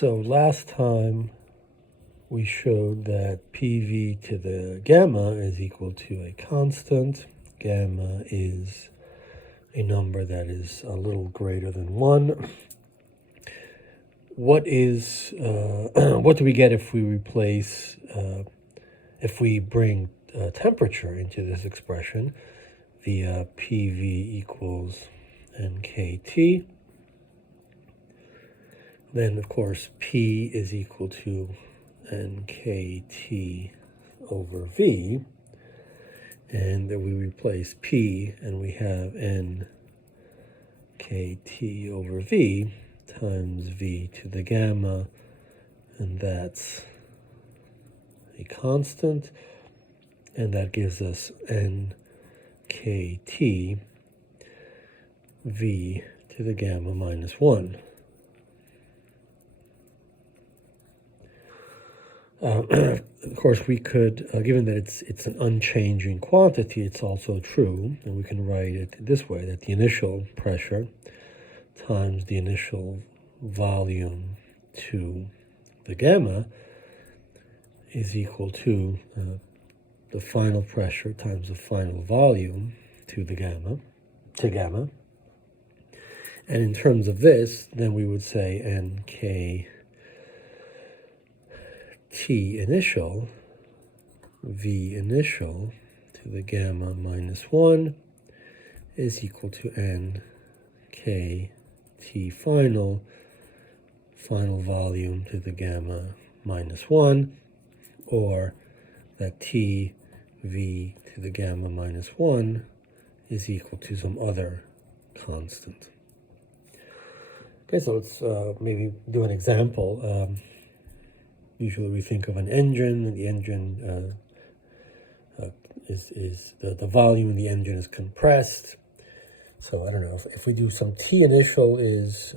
So last time we showed that PV to the gamma is equal to a constant. Gamma is a number that is a little greater than 1. What do we get if we replace, if we bring temperature into this expression via PV equals NKT? Then, of course, P is equal to NKT over V. And then we replace P, and we have NKT over V times V to the gamma, and that's a constant, and that gives us NKT V to the gamma minus 1. Of course, we could, given that it's an unchanging quantity, it's also true, and we can write it this way, that the initial pressure times the initial volume to the gamma is equal to the final pressure times the final volume to the gamma. And in terms of this, then we would say NK T initial, V initial to the gamma minus 1 is equal to N K T final, final volume to the gamma minus 1, or that T V to the gamma minus 1 is equal to some other constant. Okay, so let's maybe do an example. Usually we think of an engine, and the engine is the volume in the engine is compressed. So I don't know, if we do some T initial is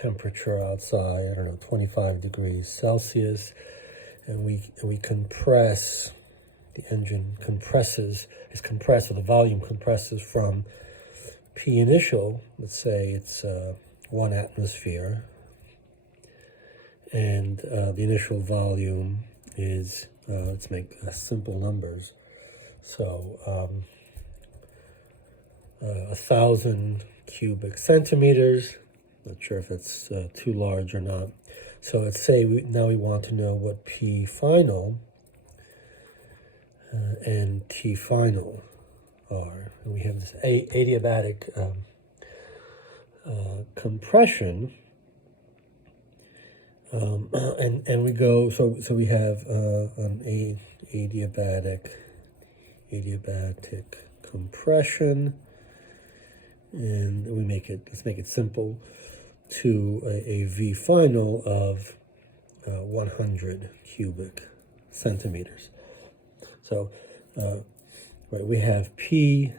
temperature outside, I don't know, 25 degrees Celsius, and we compress, the engine compresses, is compressed, so the volume compresses from P initial, let's say it's 1 atmosphere, and the initial volume is, let's make simple numbers, so 1,000 cubic centimeters. Not sure if it's too large or not. So let's say now we want to know what P final and T final are. And we have this adiabatic compression. And we go, so we have an adiabatic compression, and we let's make it simple, to a V final of 100 cubic centimeters. So right, we have P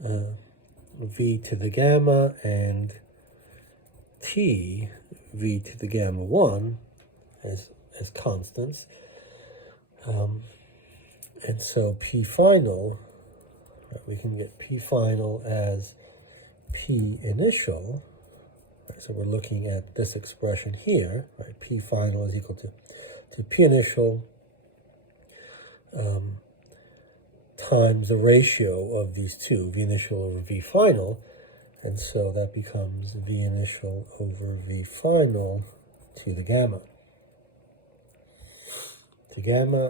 V to the gamma and T V to the gamma 1 as constants. And so P final, right, we can get P final as P initial. Right, so we're looking at this expression here, right? P final is equal to P initial times the ratio of these two, V initial over V final. And so that becomes V initial over V final to the gamma.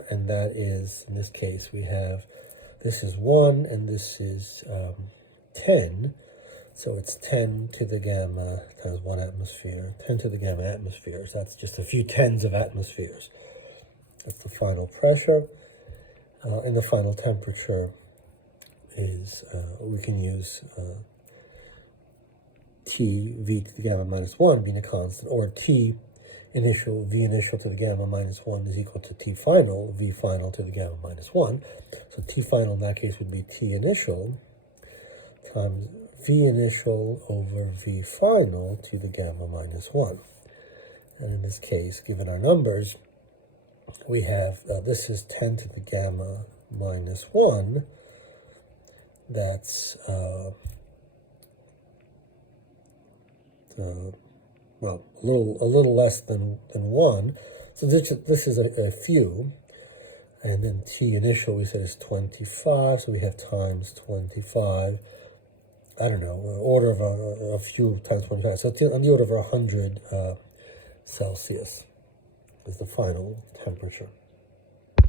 And that is, in this case, we have, this is 1 and this is 10. So it's 10 to the gamma times 1 atmosphere, 10 to the gamma atmospheres. That's just a few tens of atmospheres. That's the final pressure. And the final temperature is, we can use T V to the gamma minus 1 being a constant, or T initial, V initial to the gamma minus 1 is equal to T final, V final to the gamma minus 1. So T final in that case would be T initial times V initial over V final to the gamma minus 1. And in this case, given our numbers, we have, this is 10 to the gamma minus 1. That's well, a little less than 1. So this is a few. And then T initial we said is 25, so we have times 25. I don't know, order of a few times 25. So on the order of 100 Celsius is the final temperature.